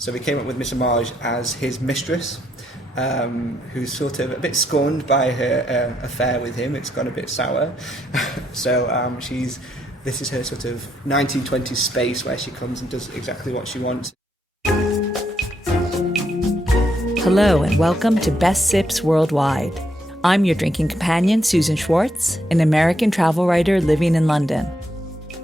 So we came up with Miss Homage as his mistress, who's sort of a bit scorned by her affair with him. It's gone a bit sour. So this is her sort of 1920s space where she comes and does exactly what she wants. Hello and welcome to Best Sips Worldwide. I'm your drinking companion, Susan Schwartz, an American travel writer living in London.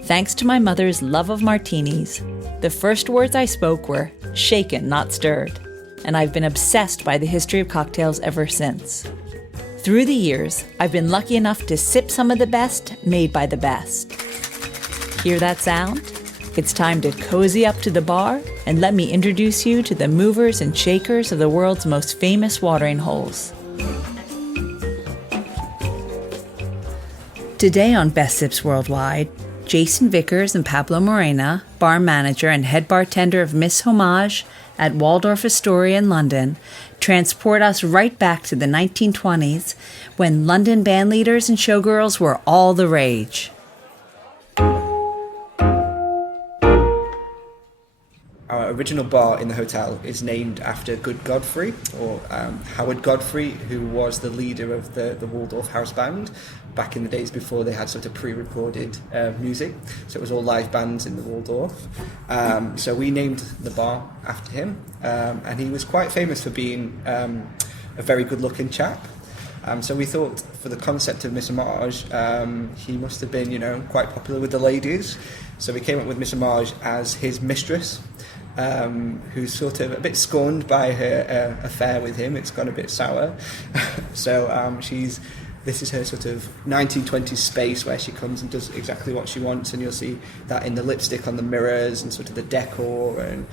Thanks to my mother's love of martinis, the first words I spoke were shaken, not stirred, and I've been obsessed by the history of cocktails ever since. Through the years, I've been lucky enough to sip some of the best made by the best. Hear that sound? It's time to cozy up to the bar and let me introduce you to the movers and shakers of the world's most famous watering holes. Today on Best Sips Worldwide, Jason Vickers and Pablo Moreno, bar manager and head bartender of Miss Homage at Waldorf Astoria in London, transport us right back to the 1920s when London bandleaders and showgirls were all the rage. Our original bar in the hotel is named after good Godfrey, or Howard Godfrey, who was the leader of the Waldorf house band back in the days before they had sort of pre-recorded music. So it was all live bands in the Waldorf. So we named the bar after him, and he was quite famous for being a very good-looking chap. So we thought for the concept of Miss Homage, he must have been, quite popular with the ladies. So we came up with Miss Homage as his mistress, who's sort of a bit scorned by her affair with him. It's gone a bit sour. So this is her sort of 1920s space where she comes and does exactly what she wants, and you'll see that in the lipstick on the mirrors and sort of the decor and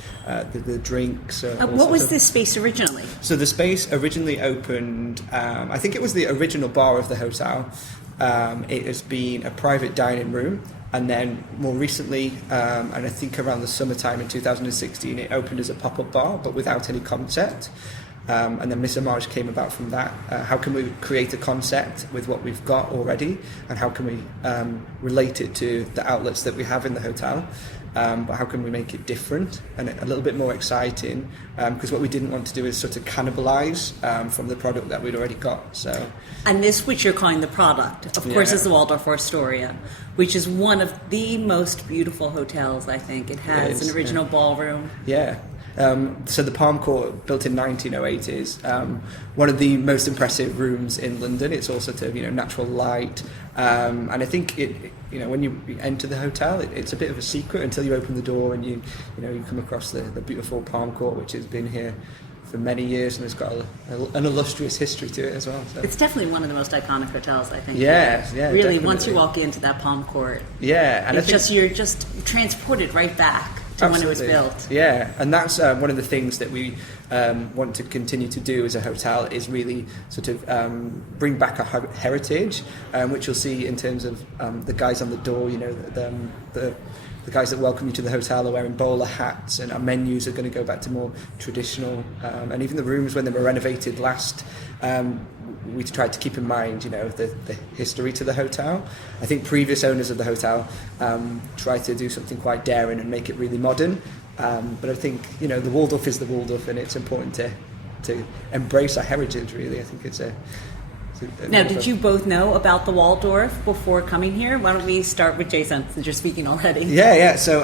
the drinks. What was this space originally? So the space originally opened, I think it was the original bar of the hotel. It has been a private dining room, and then more recently, and I think around the summertime in 2016, it opened as a pop-up bar, but without any concept. And then Miss Homage came about from that. How can we create a concept with what we've got already, and how can we relate it to the outlets that we have in the hotel? But how can we make it different and a little bit more exciting? Because what we didn't want to do is sort of cannibalise from the product that we'd already got. So, and this, which you're calling the product, of course, is the Waldorf Astoria, which is one of the most beautiful hotels, I think. It has an original ballroom. Yeah. So the Palm Court, built in 1908, is one of the most impressive rooms in London. It's also natural light, and I think when you enter the hotel, it's a bit of a secret until you open the door and you come across the beautiful Palm Court, which has been here for many years and has got an illustrious history to it as well. So. It's definitely one of the most iconic hotels, I think. Yeah, really, definitely. Once you walk into that Palm Court, and you're just transported right back. When it was built. Yeah, and that's one of the things that we want to continue to do as a hotel, is really sort of bring back our heritage, which you'll see in terms of the guys on the door. The guys that welcome you to the hotel are wearing bowler hats, and our menus are going to go back to more traditional. And even the rooms, when they were renovated last, we tried to keep in mind, the history to the hotel. I think previous owners of the hotel tried to do something quite daring and make it really modern. But I think, the Waldorf is the Waldorf, and it's important to embrace our heritage, really. I think it's Now, did you both know about the Waldorf before coming here? Why don't we start with Jason, since you're speaking already? Yeah. So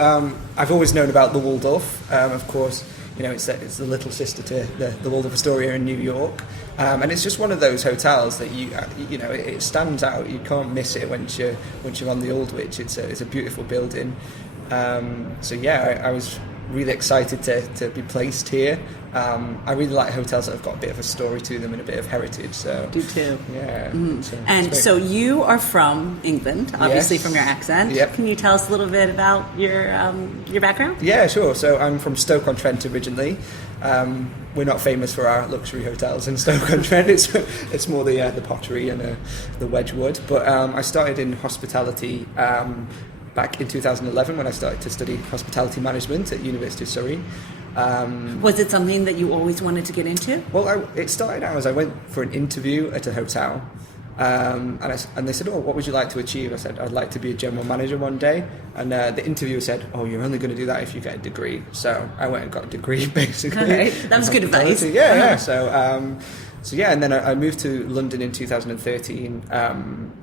I've always known about the Waldorf, of course. It's the little sister to the Waldorf Astoria in New York, and it's just one of those hotels that it stands out. You can't miss it once you're on the Aldwych. It's a beautiful building. I was really excited to be placed here. I really like hotels that have got a bit of a story to them and a bit of heritage. So do too. Yeah. And so you are from England, obviously. Yes. From your accent. Yep. Can you tell us a little bit about your background? Yeah, sure. So I'm from Stoke-on-Trent originally. We're not famous for our luxury hotels in Stoke-on-Trent. It's more the pottery and the Wedgwood. But I started in hospitality back in 2011 when I started to study hospitality management at University of Surrey. Was it something that you always wanted to get into? Well, it started out as I went for an interview at a hotel, And they said, "Oh, what would you like to achieve?" I said, "I'd like to be a general manager one day." And the interviewer said, "Oh, you're only going to do that if you get a degree." So I went and got a degree, basically. All right. That was good advice. Yeah. So yeah, and then I moved to London in 2013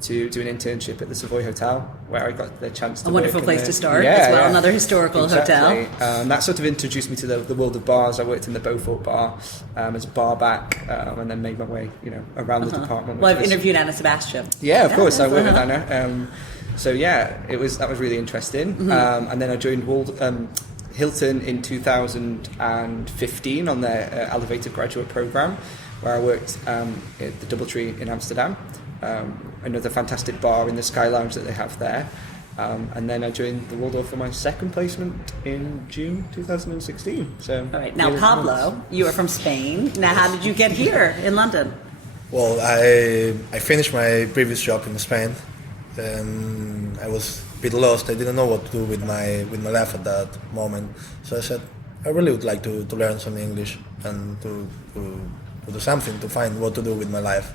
to do an internship at the Savoy Hotel, where I got the chance to a wonderful work place to start as well. Another historical hotel. That sort of introduced me to the world of bars. I worked in the Beaufort bar as a bar back, and then made my way, around the department. Well, I've interviewed Anna Sebastian. Yeah, of course, I worked with Anna. So yeah, that was really interesting. And then I joined Hilton in 2015 on their elevated graduate program, where I worked at the Doubletree in Amsterdam, another fantastic bar in the Sky Lounge that they have there. And then I joined the Waldorf for my second placement in June 2016. So, all right. Now, Pablo, you are from Spain. Now, how did you get here in London? Well, I finished my previous job in Spain, and I was a bit lost. I didn't know what to do with my life at that moment. So I said, I really would like to learn some English and to do something, to find what to do with my life.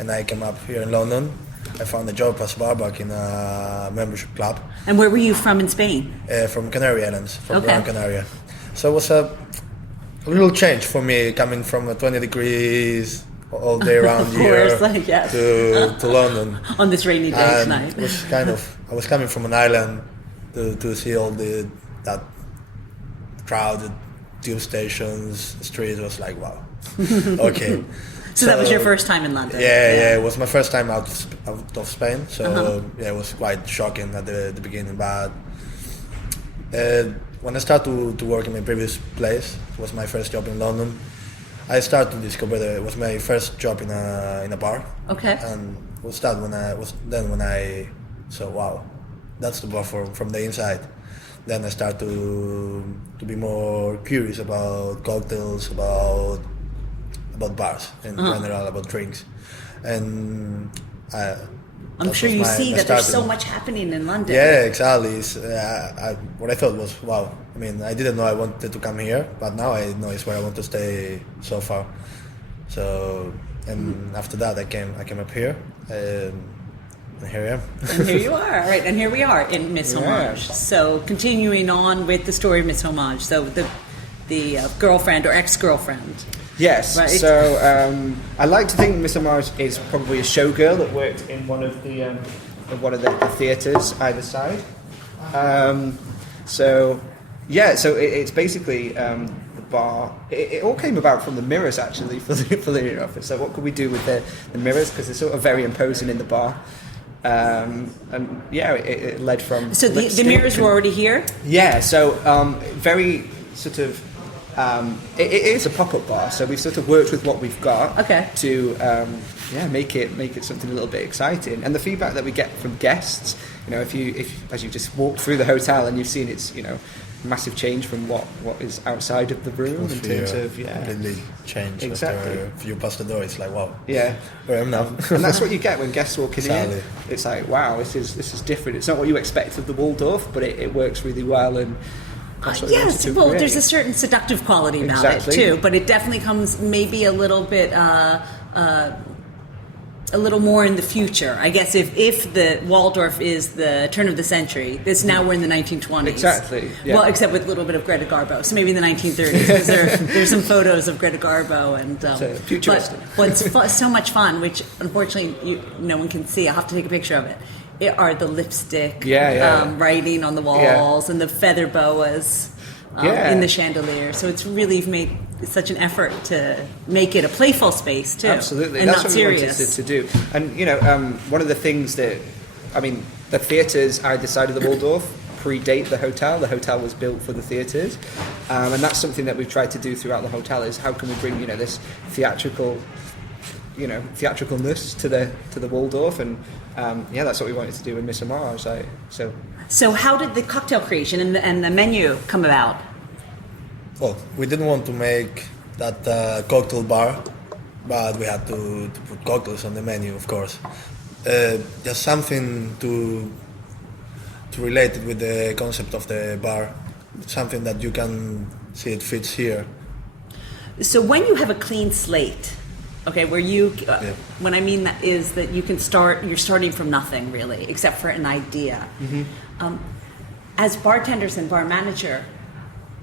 And I came up here in London. I found a job as barback in a membership club. And where were you from in Spain? From Canary Islands, from Gran Canaria. So it was a little change for me, coming from 20 degrees all day around here to London. On this rainy day tonight. It was I was coming from an island to see all that crowded tube stations, streets. It was like, wow. Okay. So that was your first time in London? Yeah, it was my first time out of Spain. So it was quite shocking at the beginning. But when I started to work in my previous place, it was my first job in London. I started to discover that it was my first job in a bar. Okay. And it was that when I saw, wow, that's the bar from the inside. Then I started to be more curious about cocktails, about bars in general, about drinks. And I'm sure you see that there's so much happening in London. Yeah, exactly. What I thought was, wow. I mean, I didn't know I wanted to come here, but now I know it's where I want to stay so far. So, and after that, I came up here, and here I am. And here you are, right? And here we are in Miss Homage. So, continuing on with the story of Miss Homage. So, the girlfriend or ex-girlfriend. Yes. Right. So I like to think Miss Homage is probably a showgirl that worked in one of the theatres either side. So it's basically the bar. It all came about from the mirrors, actually, for the office. So what could we do with the mirrors, because they're sort of very imposing in the bar. It led from. So the mirrors were already here. Yeah. So very sort of. It is a pop-up bar, so we've sort of worked with what we've got to make it something a little bit exciting. And the feedback that we get from guests, if as you just walked through the hotel and you've seen it's massive change from what is outside of the room in terms of completely changed. Exactly. If you pass the door, it's like, wow. Yeah. Where I am now. And that's what you get when guests walk in exactly. here. It's like, wow, this is different. It's not what you expect of the Waldorf, but it works really well. And yes, well, there's a certain seductive quality about it too, but it definitely comes maybe a little bit, a little more in the future. I guess if the Waldorf is the turn of the century, now we're in the 1920s. Exactly. Yeah. Well, except with a little bit of Greta Garbo, so maybe in the 1930s, because there's some photos of Greta Garbo and. Futuristic. But what's so much fun, which unfortunately no one can see. I'll have to take a picture of it. Are the lipstick writing on the walls and the feather boas in the chandelier. So it's really made such an effort to make it a playful space too. Absolutely, and that's not what serious. we wanted to do. And one of the things that, the theatres either side of the Waldorf predate the hotel. The hotel was built for the theatres, and that's something that we've tried to do throughout the hotel. Is how can we bring this theatricalness to the Waldorf, and that's what we wanted to do with Miss Homage. So how did the cocktail creation and the menu come about? Well, we didn't want to make that cocktail bar, but we had to put cocktails on the menu, of course. Just something to relate it with the concept of the bar, something that you can see it fits here. So when you have a clean slate, Okay, where when I mean that is that you're starting from nothing really, except for an idea. As bartenders and bar manager,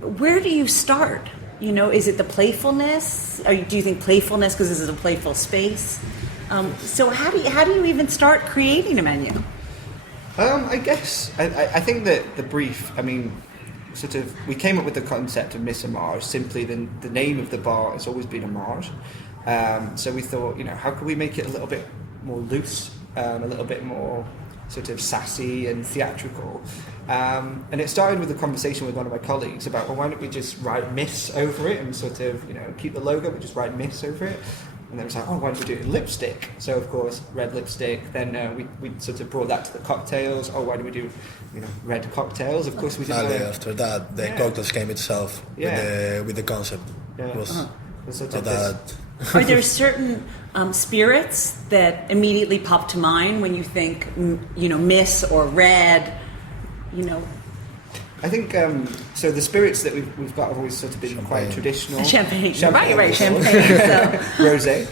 where do you start? Is it the playfulness? Or do you think playfulness, because this is a playful space? So how do you even start creating a menu? I guess I think that the brief. I mean, sort of, we came up with the concept of Miss Homage. Simply, the name of the bar has always been Homage. So we thought, how could we make it a little bit more loose, a little bit more sort of sassy and theatrical. And it started with a conversation with one of my colleagues about, well, why don't we just write Miss over it and sort of, keep the logo, but just write Miss over it. And then it was like, oh, why don't we do it in lipstick? So, of course, red lipstick. Then we sort of brought that to the cocktails. Oh, why do we do, red cocktails? Of course, we didn't know. After that, the cocktails came itself with the concept. Yeah. It was sort so of that... Are there certain spirits that immediately pop to mind when you think, Miss or red, I think so. The spirits that we've got have always sort of been quite traditional. Champagne. Right, champagne. So. Rosé.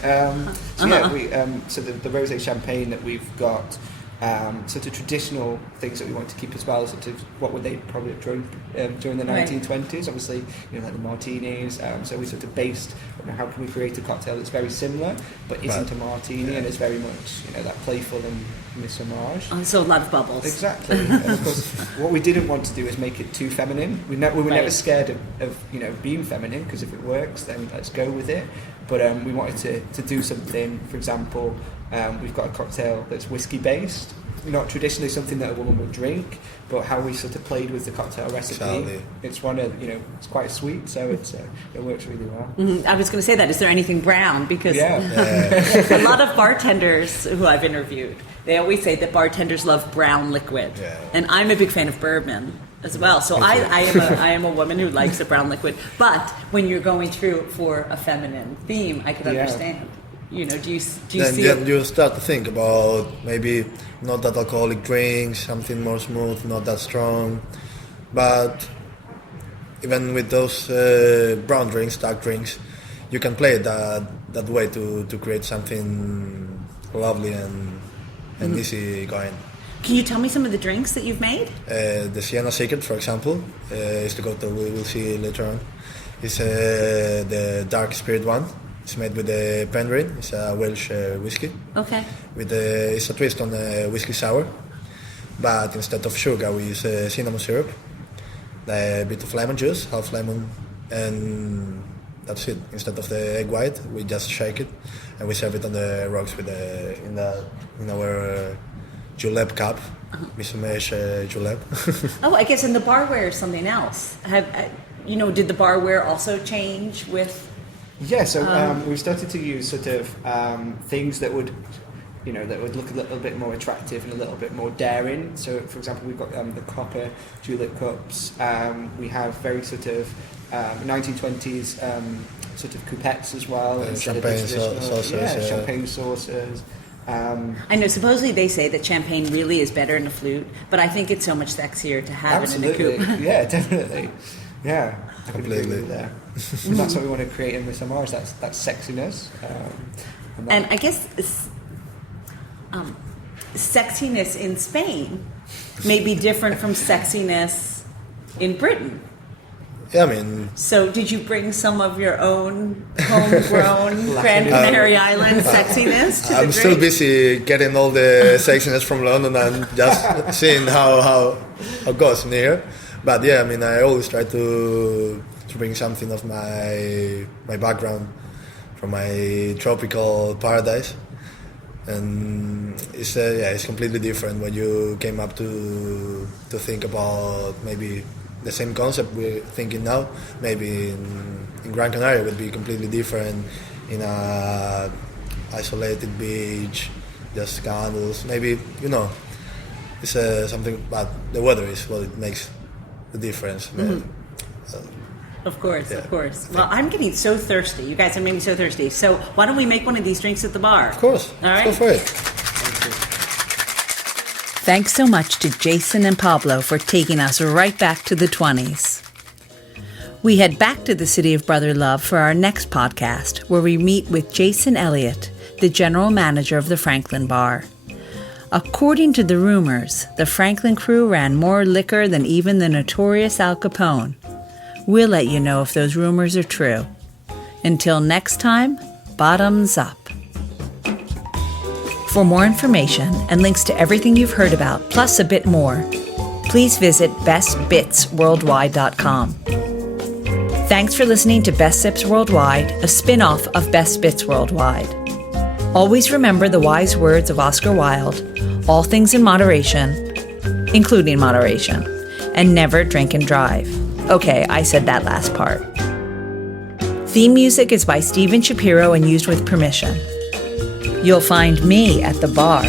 So the rosé champagne that we've got, sort of traditional things that we want to keep as well. Sort of what would they probably have drunk during the 1920s? Obviously, like the martinis. So we sort of based on how can we create a cocktail that's very similar but isn't a martini and is very much that playful and Miss Homage. So a lot of bubbles. Exactly. And of course, what we didn't want to do is make it too feminine. We were never scared of being feminine, because if it works, then let's go with it. But we wanted to do something. For example, we've got a cocktail that's whiskey based. Not traditionally something that a woman would drink, but how we sort of played with the cocktail recipe. Exactly. It's it's quite sweet, so it works really well. Mm-hmm. I was going to say that. Is there anything brown? Because a lot of bartenders who I've interviewed, they always say that bartenders love brown liquid, and I'm a big fan of bourbon as well. So I am a woman who likes a brown liquid. But when you're going through for a feminine theme, I could understand. Do you see? Then you start to think about maybe not that alcoholic drinks, something more smooth, not that strong. But even with those brown drinks, dark drinks, you can play it that way to create something lovely and easy going. Can you tell me some of the drinks that you've made? The Sienna Secret, for example, is the cocktail we will see later on. It's the dark spirit one. It's made with the Penryn. It's a Welsh whiskey. Okay. It's a twist on the whiskey sour, but instead of sugar we use cinnamon syrup, a bit of lemon juice, half lemon, and that's it. Instead of the egg white, we just shake it and we serve it on the rocks with in our julep cup. Miss Homage julep. Oh, I guess in the barware is something else. Did the barware also change with? Yeah, so we've started to use sort of things that would, that would look a little bit more attractive and a little bit more daring. So, for example, we've got the copper julep cups. We have very sort of 1920s sort of coupettes as well. Champagne saucers. Champagne saucers. I know, supposedly they say that champagne really is better in a flute, but I think it's so much sexier to have it in a coupe. Yeah, definitely. Yeah, completely. There. That's what we want to create in Miss Homage. That's sexiness. And I guess sexiness in Spain may be different from sexiness in Britain. Yeah, I mean... So did you bring some of your own homegrown Grand Canary Island sexiness to the I'm still busy getting all the sexiness from London and just seeing how it goes in here. But yeah, I mean, I always try to bring something of my background from my tropical paradise. And it's completely different when you came up to think about maybe the same concept we're thinking now. Maybe in Gran Canaria would be completely different. In a isolated beach, just candles. Maybe it's something. But the weather is what it makes the difference. Mm-hmm. Of course. Well, I'm getting so thirsty. You guys are making me so thirsty. So why don't we make one of these drinks at the bar? Of course. All right. Let's go for it. Thanks so much to Jason and Pablo for taking us right back to the 20s. We head back to the city of brother love for our next podcast, where we meet with Jason Elliott, the general manager of the Franklin Bar. According to the rumors, the Franklin crew ran more liquor than even the notorious Al Capone. We'll let you know if those rumors are true. Until next time, bottoms up. For more information and links to everything you've heard about, plus a bit more, please visit bestbitsworldwide.com. Thanks for listening to Best Sips Worldwide, a spin-off of Best Bits Worldwide. Always remember the wise words of Oscar Wilde, all things in moderation, including moderation, and never drink and drive. Okay, I said that last part. Theme music is by Steven Shapiro and used with permission. You'll find me at the bar